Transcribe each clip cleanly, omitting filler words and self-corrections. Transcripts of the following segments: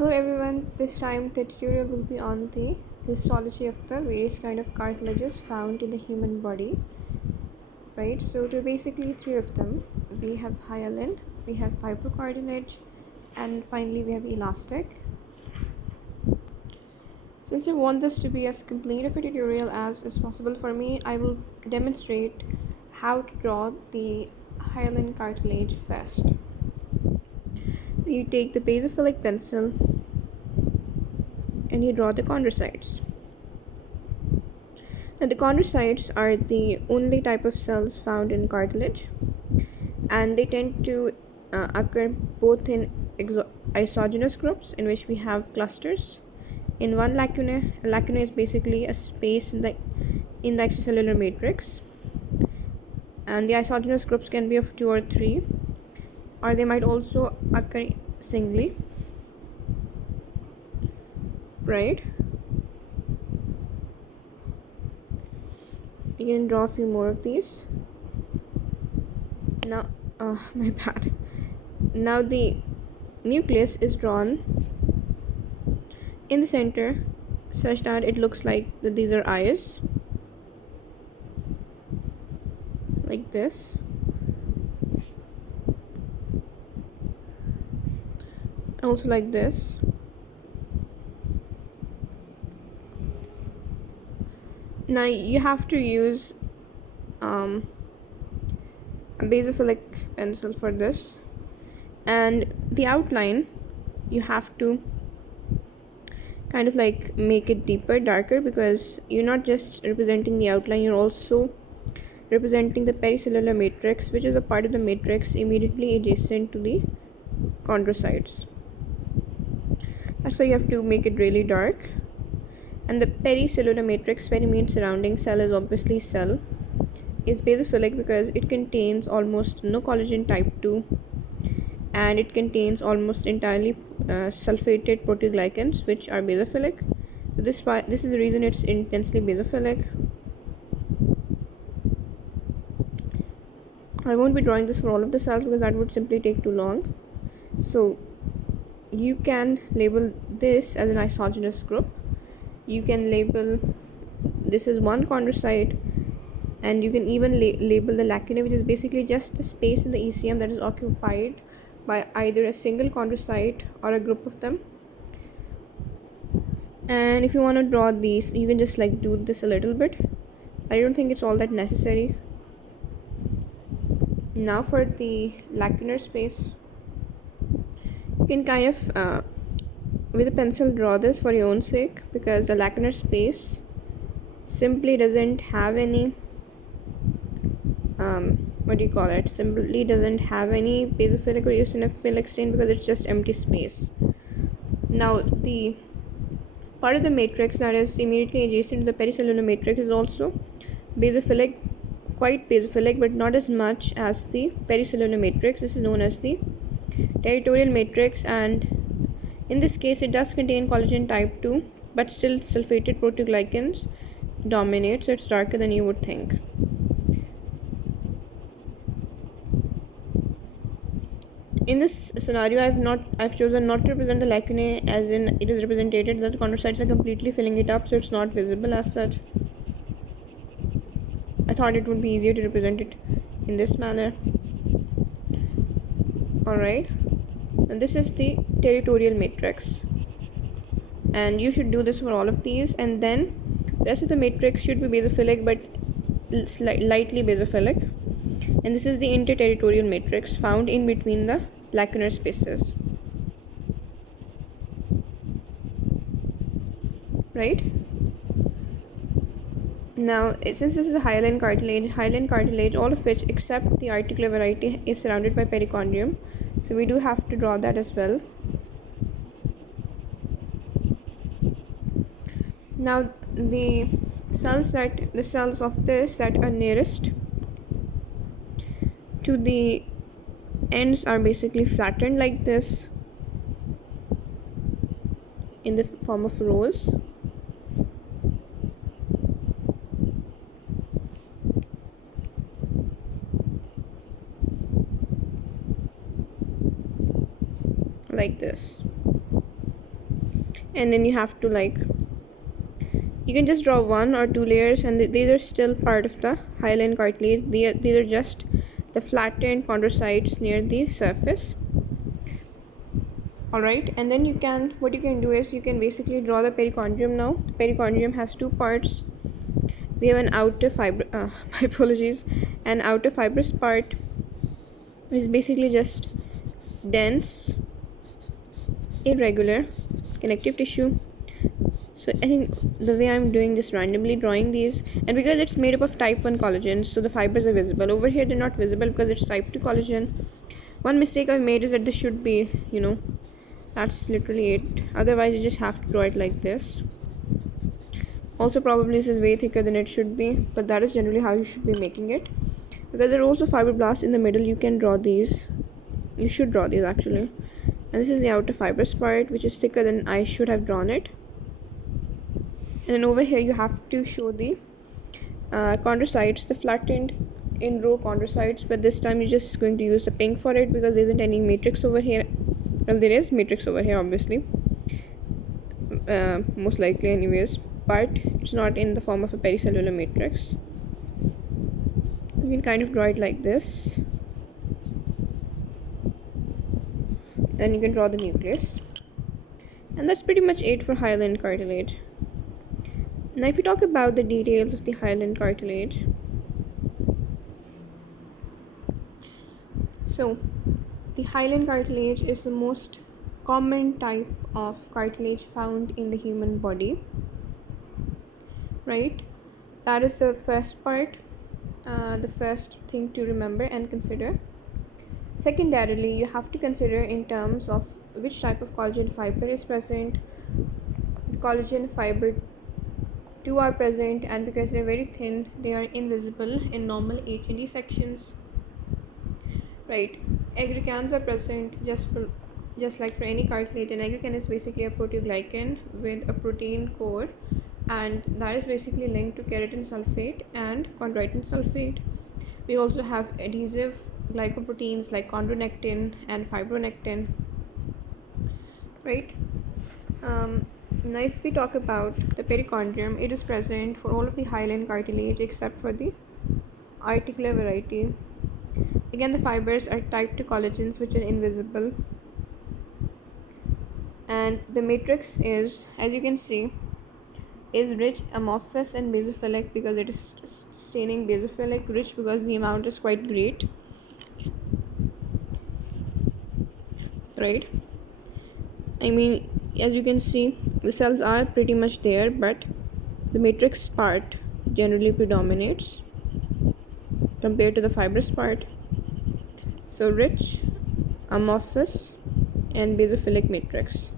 Hello everyone, this time the tutorial will be on the histology of the various kind of cartilages found in the human body. Right, so there are basically three of them. We have hyaline, we have fibrocartilage, and finally we have elastic. Since I want this to be as complete of a tutorial as is possible for me, I will demonstrate how to draw the hyaline cartilage first. You take the basophilic pencil and you draw the chondrocytes. Now, the chondrocytes are the only type of cells found in cartilage, and they tend to occur both in isogenous groups, in which we have clusters. In one lacuna, a lacuna is basically a space in the extracellular matrix, and the isogenous groups can be of 2 or 3, or they might also occur singly. Right? You can draw a few more of these. Now, my bad. Now the nucleus is drawn in the center such that it looks like that these are eyes, like this. Also like this. Now you have to use a basophilic pencil for this, and the outline you have to kind of like make it deeper, darker, because you're not just representing the outline, you're also representing the pericellular matrix, which is a part of the matrix immediately adjacent to the chondrocytes. That's why you have to make it really dark. And the pericellular matrix, peri means surrounding, cell is obviously cell, is basophilic because it contains almost no collagen type 2, and it contains almost entirely sulfated proteoglycans, which are basophilic. So this is the reason it's intensely basophilic. I won't be drawing this for all of the cells because that would simply take too long. So you can label this as an isogenous group. You can label this as one chondrocyte, and you can even label the lacuna, which is basically just a space in the ECM that is occupied by either a single chondrocyte or a group of them. And if you want to draw these, you can just like do this a little bit. I don't think it's all that necessary. Now for the lacunar space, you can kind of with a pencil draw this for your own sake, because the lacunar space simply doesn't have any simply doesn't have any basophilic or eosinophilic stain, because it's just empty space. Now the part of the matrix that is immediately adjacent to the pericellular matrix is also basophilic, quite basophilic, but not as much as the pericellular matrix. This is known as the territorial matrix, and in this case it does contain collagen type 2, but still sulfated proteoglycans dominate, so it's darker than you would think. In this scenario, I've chosen not to represent the lacunae as in it is represented that the chondrocytes are completely filling it up, so it's not visible as such. I thought it would be easier to represent it in this manner. Alright, and this is the territorial matrix, and you should do this for all of these, and then the rest of the matrix should be basophilic but lightly basophilic, and this is the interterritorial matrix found in between the lacunar spaces. Right? Now, since this is a hyaline cartilage, all of which except the articular variety is surrounded by perichondrium, so we do have to draw that as well. Now the cells of this that are nearest to the ends are basically flattened like this in the form of rows. Like this. and then you have to like, you can just draw one or two layers, and these are still part of the hyaline cartilage. These are just the flattened chondrocytes near the surface. Alright, and then what you can do is you can basically draw the perichondrium now. The perichondrium has two parts. We have an outer my apologies, an outer fibrous part, which is basically just dense, irregular connective tissue. So I think the way I'm doing this, randomly drawing these, and because it's made up of type 1 collagen, so the fibers are visible. Over here they're not visible because it's type 2 collagen. One mistake I've made is that this should be, that's literally it. Otherwise you just have to draw it like this. Also probably this is way thicker than it should be, but that is generally how you should be making it. Because there are also fibroblasts in the middle, you can draw these. You should draw these actually. And this is the outer fibrous part, which is thicker than I should have drawn it. And then over here you have to show the chondrocytes, the flattened in row chondrocytes, but this time you're just going to use the pink for it because there isn't any matrix over here. Well, there is matrix over here obviously, most likely anyways, but it's not in the form of a pericellular matrix. You can kind of draw it like this. Then you can draw the nucleus, and that's pretty much it for hyaline cartilage. Now if you talk about the details of the hyaline cartilage, so the hyaline cartilage is the most common type of cartilage found in the human body, right? That is the first part, the first thing to remember and consider. Secondarily, you have to consider in terms of which type of collagen fiber is present. The collagen fiber 2 are present, and because they're very thin, they are invisible in normal H&E sections, right? Aggregans are present just like for any cartilage. An aggregan is basically a proteoglycan with a protein core, and that is basically linked to keratin sulfate and chondroitin sulfate. We also have adhesive glycoproteins like chondronectin and fibronectin, right? Now if we talk about the perichondrium, it is present for all of the hyaline cartilage except for the articular variety. Again, the fibers are type 2 collagens which are invisible, and the matrix is, as you can see, is rich, amorphous and basophilic because it is staining basophilic, rich because the amount is quite great, right? I mean, as you can see, the cells are pretty much there, but the matrix part generally predominates compared to the fibrous part. So rich, amorphous and basophilic matrix.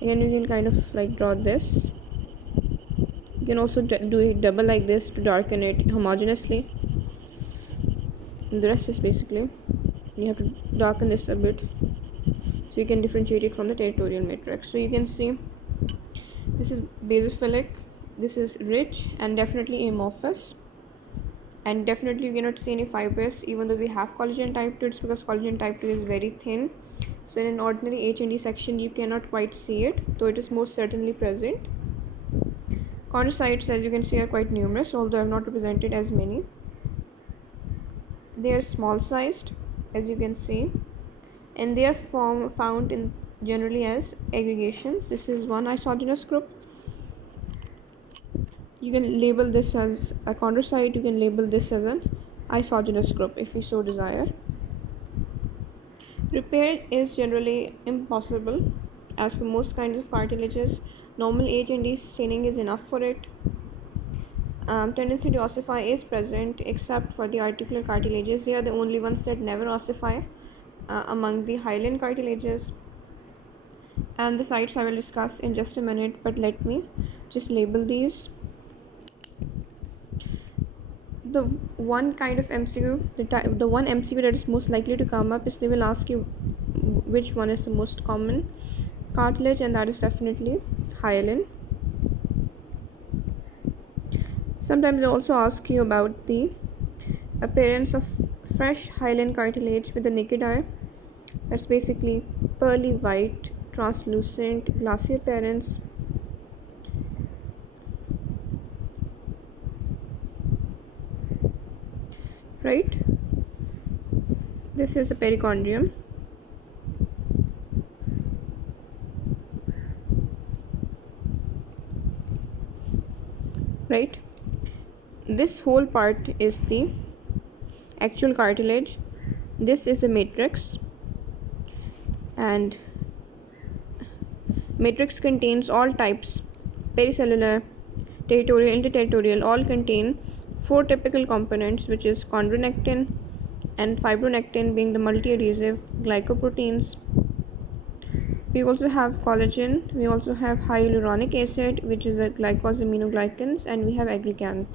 Again, you can kind of like draw this. You can also do it double like this to darken it homogeneously. And the rest is basically, you have to darken this a bit so you can differentiate it from the territorial matrix. So you can see this is basophilic, this is rich and definitely amorphous, and definitely you cannot see any fibers even though we have collagen type 2. It's because collagen type 2 is very thin, so in an ordinary H&E section you cannot quite see it, though it is most certainly present. Chondrocytes, as you can see, are quite numerous, although I have not represented as many. They are small sized, as you can see, and they are found in generally as aggregations. This is one isogenous group. You can label this as a chondrocyte, you can label this as an isogenous group if you so desire. Repair is generally impossible, as for most kinds of cartilages. Normal H&E staining is enough for it. Tendency to ossify is present except for the articular cartilages. They are the only ones that never ossify among the hyaline cartilages, and the sites I will discuss in just a minute, but let me just label these. The one kind of MCQ, the one MCQ that is most likely to come up is they will ask you which one is the most common cartilage, and that is definitely hyaline. Sometimes they also ask you about the appearance of fresh hyaline cartilage with the naked eye. That's basically pearly white, translucent, glassy appearance. Right? This is the perichondrium. Right? This whole part is the actual cartilage. This is the matrix, and matrix contains all types: pericellular, territorial, interterritorial, all contain 4 typical components, which is chondronectin and fibronectin being the multi-adhesive glycoproteins. We also have collagen, we also have hyaluronic acid, which is a glycosaminoglycans, and we have aggrecan.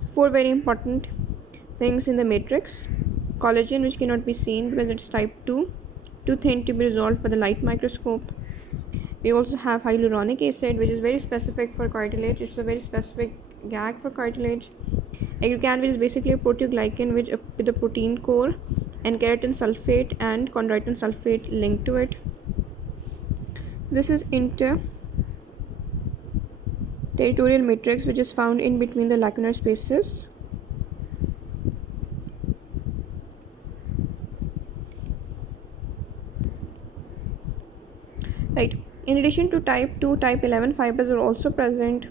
So 4 very important things in the matrix. Collagen, which cannot be seen because it's type 2, too thin to be resolved by the light microscope. We also have hyaluronic acid, which is very specific for cartilage. It's a very specific gag for cartilage. Aggrecan, which is basically a proteoglycan with a protein core, and keratin sulfate and chondroitin sulfate linked to it. This is interterritorial matrix, which is found in between the lacunar spaces. Right. In addition to type 2, type 11 fibers are also present.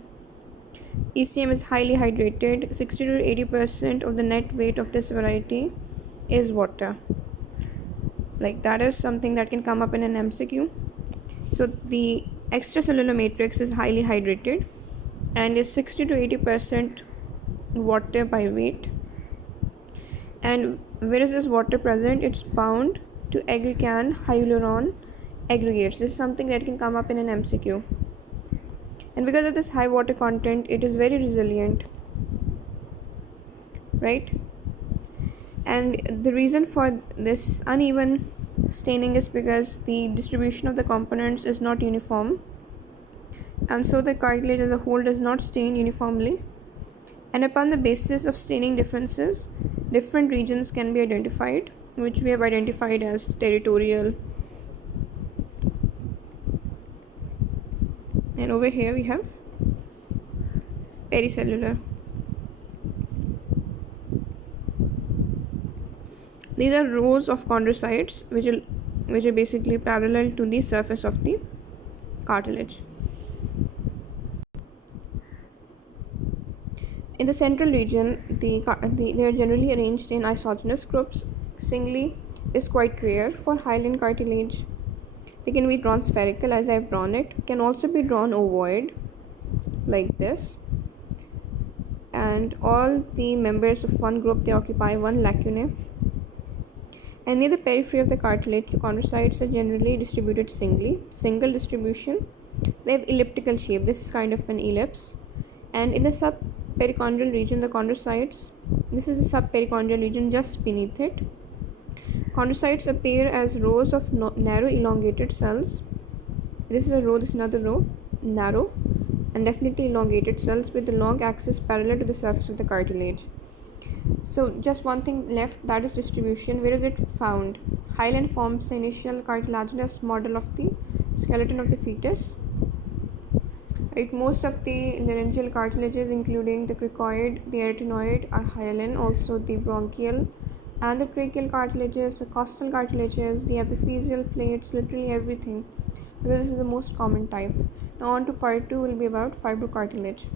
ECM is highly hydrated. 60 to 80% of the net weight of this variety is water. Like, that is something that can come up in an MCQ. So the extracellular matrix is highly hydrated and is 60 to 80% water by weight. And where is this water present? It's bound to aggrecan hyaluron aggregates. This is something that can come up in an MCQ. And because of this high water content, it is very resilient, right? And the reason for this uneven staining is because the distribution of the components is not uniform, and so the cartilage as a whole does not stain uniformly. And upon the basis of staining differences, different regions can be identified, which we have identified as territorial. And over here we have pericellular. These are rows of chondrocytes which are basically parallel to the surface of the cartilage. In the central region, they are generally arranged in isogynous groups. Singly is quite rare for hyaline cartilage. They can be drawn spherical, as I have drawn it. Can also be drawn ovoid, like this. And all the members of one group, they occupy one lacunae. And near the periphery of the cartilage, the chondrocytes are generally distributed singly, single distribution. They have elliptical shape. This is kind of an ellipse. And in the subperichondrial region, the chondrocytes, this is the subperichondrial region just beneath it. Chondrocytes appear as rows of narrow elongated cells. This is a row, this is another row, narrow and definitely elongated cells with the long axis parallel to the surface of the cartilage. So just one thing left, that is distribution. Where is it found? Hyaline forms the initial cartilaginous model of the skeleton of the fetus. Right, most of the laryngeal cartilages, including the cricoid, the arytenoid, are hyaline. Also the bronchial and the tracheal cartilages, the costal cartilages, the epiphyseal plates, literally everything, because this is the most common type. Now on to part 2 will be about fibrocartilage.